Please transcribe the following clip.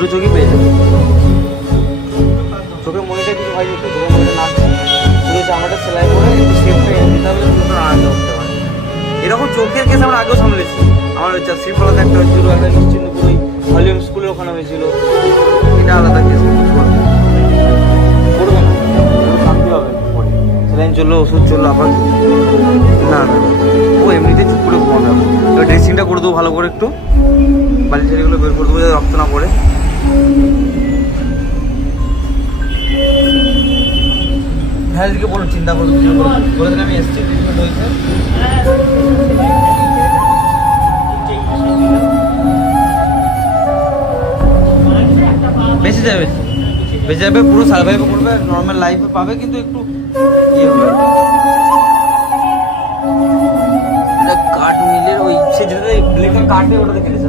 দুটো চোখই পেয়ে যাবে। চোখের মনিটা কিছু হয় একটু চোখের মনিটা নাচছে শুধু চামড়াটা সেলাই করে একটু শেপটা এনে দিতে হবে দুটো আনন্দ করতে পারে। এরকম চোখের কেস আমরা আগেও সামলেছি। আমার হচ্ছে শ্রীফলাতে একটা হয়েছিল, একটা নিশ্চিন্তপুর ভলিউম স্কুলের ওখানে হয়েছিল। এটা আলাদা কেস করবে না। শান্তি হবে সেলাইন চলল, ওষুধ চলল, আবার না না ও এমনিতে চুপ করে ঘুমাবে ড্রেসিংটা করে দেবো ভালো করে একটু। বালি ছেলেগুলো বের করে দেবো, যাতে রক্ত না পড়ে। হ্যাঁ দিকে বলো চিন্তা করো কিছু বলে দিলে আমি এসছি ট্রিটমেন্ট হয়েছে? বেঁচে যাবে বেঁচে যাবে, পুরো সার্ভাইভ করবে নর্মাল লাইফে পাবে, কিন্তু একটু ইয়ে হবে। কাঠ মিলের ওই, সে যেটা ব্লেডটা কাটে ওটাতে কেটেছে